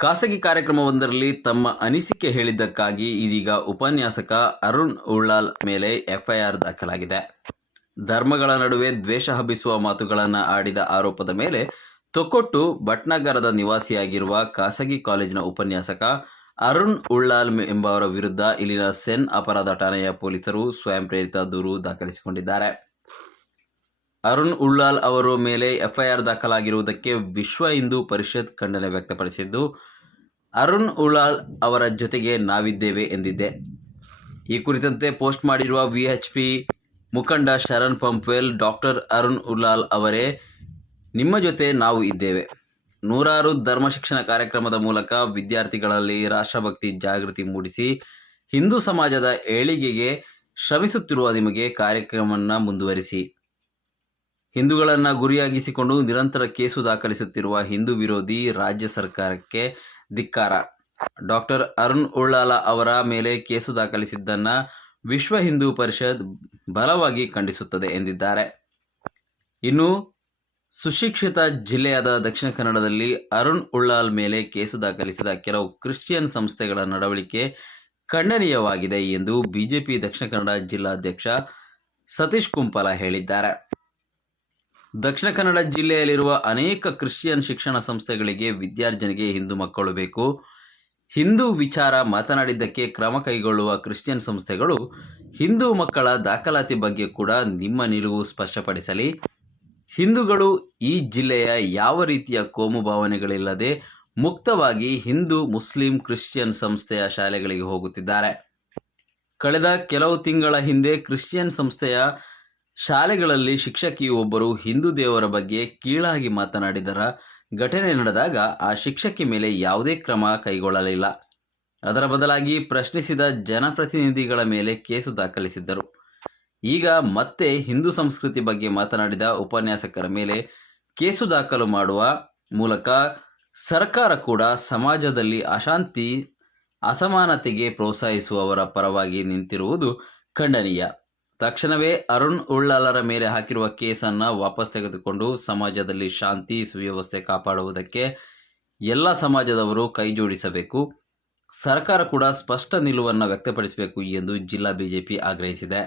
ಖಾಸಗಿ ಕಾರ್ಯಕ್ರಮವೊಂದರಲ್ಲಿ ತಮ್ಮ ಅನಿಸಿಕೆ ಹೇಳಿದ್ದಕ್ಕಾಗಿ ಇದೀಗ ಉಪನ್ಯಾಸಕ ಅರುಣ್ ಉಳ್ಳಾಲ್ ಮೇಲೆ ಎಫ್ಐಆರ್ ದಾಖಲಾಗಿದೆ. ಧರ್ಮಗಳ ನಡುವೆ ದ್ವೇಷ ಹಬ್ಬಿಸುವ ಮಾತುಗಳನ್ನು ಆಡಿದ ಆರೋಪದ ಮೇಲೆ ತೊಕ್ಕೊಟ್ಟು ಭಟ್ನಾಗರದ ನಿವಾಸಿಯಾಗಿರುವ ಖಾಸಗಿ ಕಾಲೇಜಿನ ಉಪನ್ಯಾಸಕ ಅರುಣ್ ಉಳ್ಳಾಲ್ ಎಂಬವರ ವಿರುದ್ಧ ಇಲ್ಲಿನ ಸೆನ್ ಅಪರಾಧ ಠಾಣೆಯ ಪೊಲೀಸರು ಸ್ವಯಂ ಪ್ರೇರಿತ ದೂರು ದಾಖಲಿಸಿಕೊಂಡಿದ್ದಾರೆ. ಅರುಣ್ ಉಳ್ಳಾಲ್ ಅವರ ಮೇಲೆ ಎಫ್ಐಆರ್ ದಾಖಲಾಗಿರುವುದಕ್ಕೆ ವಿಶ್ವ ಹಿಂದೂ ಪರಿಷತ್ ಖಂಡನೆ ವ್ಯಕ್ತಪಡಿಸಿದ್ದು, ಅರುಣ್ ಉಳ್ಳಾಲ್ ಅವರ ಜೊತೆಗೆ ನಾವಿದ್ದೇವೆ ಎಂದಿದ್ದೆ ಈ ಕುರಿತಂತೆ ಪೋಸ್ಟ್ ಮಾಡಿರುವ ವಿಎಚ್ಪಿ ಮುಖಂಡ ಶರಣ್ ಪಂಪ್ವೆಲ್, ಡಾಕ್ಟರ್ ಅರುಣ್ ಉಳ್ಳಾಲ್ ಅವರೇ, ನಿಮ್ಮ ಜೊತೆ ನಾವು ಇದ್ದೇವೆ. ನೂರಾರು ಧರ್ಮ ಶಿಕ್ಷಣ ಕಾರ್ಯಕ್ರಮದ ಮೂಲಕ ವಿದ್ಯಾರ್ಥಿಗಳಲ್ಲಿ ರಾಷ್ಟ್ರಭಕ್ತಿ ಜಾಗೃತಿ ಮೂಡಿಸಿ, ಹಿಂದೂ ಸಮಾಜದ ಏಳಿಗೆಗೆ ಶ್ರಮಿಸುತ್ತಿರುವ ನಿಮಗೆ ಕಾರ್ಯಕ್ರಮವನ್ನು ಮುಂದುವರಿಸಿ. ಹಿಂದೂಗಳನ್ನು ಗುರಿಯಾಗಿಸಿಕೊಂಡು ನಿರಂತರ ಕೇಸು ದಾಖಲಿಸುತ್ತಿರುವ ಹಿಂದೂ ವಿರೋಧಿ ರಾಜ್ಯ ಸರ್ಕಾರಕ್ಕೆ ಧಿಕ್ಕಾರ. ಡಾಕ್ಟರ್ ಅರುಣ್ ಉಳ್ಳಾಲ ಅವರ ಮೇಲೆ ಕೇಸು ದಾಖಲಿಸಿದ್ದನ್ನು ವಿಶ್ವ ಹಿಂದೂ ಪರಿಷತ್ ಬಲವಾಗಿ ಖಂಡಿಸುತ್ತದೆ ಎಂದಿದ್ದಾರೆ. ಇನ್ನು ಸುಶಿಕ್ಷಿತ ಜಿಲ್ಲೆಯಾದ ದಕ್ಷಿಣ ಕನ್ನಡದಲ್ಲಿ ಅರುಣ್ ಉಳ್ಳಾಲ್ ಮೇಲೆ ಕೇಸು ದಾಖಲಿಸಿದ ಕೆಲವು ಕ್ರಿಶ್ಚಿಯನ್ ಸಂಸ್ಥೆಗಳ ನಡವಳಿಕೆ ಖಂಡನೀಯವಾಗಿದೆ ಎಂದು ಬಿಜೆಪಿ ದಕ್ಷಿಣ ಕನ್ನಡ ಜಿಲ್ಲಾಧ್ಯಕ್ಷ ಸತೀಶ್ ಕುಂಪಲ ಹೇಳಿದ್ದಾರೆ. ದಕ್ಷಿಣ ಕನ್ನಡ ಜಿಲ್ಲೆಯಲ್ಲಿರುವ ಅನೇಕ ಕ್ರಿಶ್ಚಿಯನ್ ಶಿಕ್ಷಣ ಸಂಸ್ಥೆಗಳಿಗೆ ವಿದ್ಯಾರ್ಜನೆಗೆ ಹಿಂದೂ ಮಕ್ಕಳು ಬೇಕು. ಹಿಂದೂ ವಿಚಾರ ಮಾತನಾಡಿದ್ದಕ್ಕೆ ಕ್ರಮ ಕೈಗೊಳ್ಳುವ ಕ್ರಿಶ್ಚಿಯನ್ ಸಂಸ್ಥೆಗಳು ಹಿಂದೂ ಮಕ್ಕಳ ದಾಖಲಾತಿ ಬಗ್ಗೆ ಕೂಡ ನಿಮ್ಮ ನಿಲುವು ಸ್ಪಷ್ಟಪಡಿಸಲಿ. ಹಿಂದೂಗಳು ಈ ಜಿಲ್ಲೆಯ ಯಾವ ರೀತಿಯ ಕೋಮು ಭಾವನೆಗಳಿಲ್ಲದೆ ಮುಕ್ತವಾಗಿ ಹಿಂದೂ ಮುಸ್ಲಿಂ ಕ್ರಿಶ್ಚಿಯನ್ ಸಂಸ್ಥೆಯ ಶಾಲೆಗಳಿಗೆ ಹೋಗುತ್ತಿದ್ದಾರೆ. ಕಳೆದ ಕೆಲವು ತಿಂಗಳ ಹಿಂದೆ ಕ್ರಿಶ್ಚಿಯನ್ ಸಂಸ್ಥೆಯ ಶಾಲೆಗಳಲ್ಲಿ ಶಿಕ್ಷಕಿಯೊಬ್ಬರು ಹಿಂದೂ ದೇವರ ಬಗ್ಗೆ ಕೀಳಾಗಿ ಮಾತನಾಡಿದರ ಘಟನೆ ನಡೆದಾಗ ಆ ಶಿಕ್ಷಕಿ ಮೇಲೆ ಯಾವುದೇ ಕ್ರಮ ಕೈಗೊಳ್ಳಲಿಲ್ಲ. ಅದರ ಬದಲಾಗಿ ಪ್ರಶ್ನಿಸಿದ ಜನಪ್ರತಿನಿಧಿಗಳ ಮೇಲೆ ಕೇಸು ದಾಖಲಿಸಿದ್ದರು. ಈಗ ಮತ್ತೆ ಹಿಂದೂ ಸಂಸ್ಕೃತಿ ಬಗ್ಗೆ ಮಾತನಾಡಿದ ಉಪನ್ಯಾಸಕರ ಮೇಲೆ ಕೇಸು ದಾಖಲು ಮಾಡುವ ಮೂಲಕ ಸರ್ಕಾರ ಕೂಡ ಸಮಾಜದಲ್ಲಿ ಅಶಾಂತಿ, ಅಸಮಾನತೆಗೆ ಪ್ರೋತ್ಸಾಹಿಸುವವರ ಪರವಾಗಿ ನಿಂತಿರುವುದು ಖಂಡನೀಯ. ತಕ್ಷಣವೇ ಅರುಣ್ ಉಳ್ಳಾಲರ ಮೇಲೆ ಹಾಕಿರುವ ಕೇಸನ್ನು ವಾಪಸ್ ತೆಗೆದುಕೊಂಡು ಸಮಾಜದಲ್ಲಿ ಶಾಂತಿ, ಸುವ್ಯವಸ್ಥೆ ಕಾಪಾಡುವುದಕ್ಕೆ ಎಲ್ಲ ಸಮಾಜದವರು ಕೈಜೋಡಿಸಬೇಕು ಸರ್ಕಾರ ಕೂಡ ಸ್ಪಷ್ಟ ನಿಲುವನ್ನು ವ್ಯಕ್ತಪಡಿಸಬೇಕು ಎಂದು ಜಿಲ್ಲಾ ಬಿಜೆಪಿ ಆಗ್ರಹಿಸಿದೆ.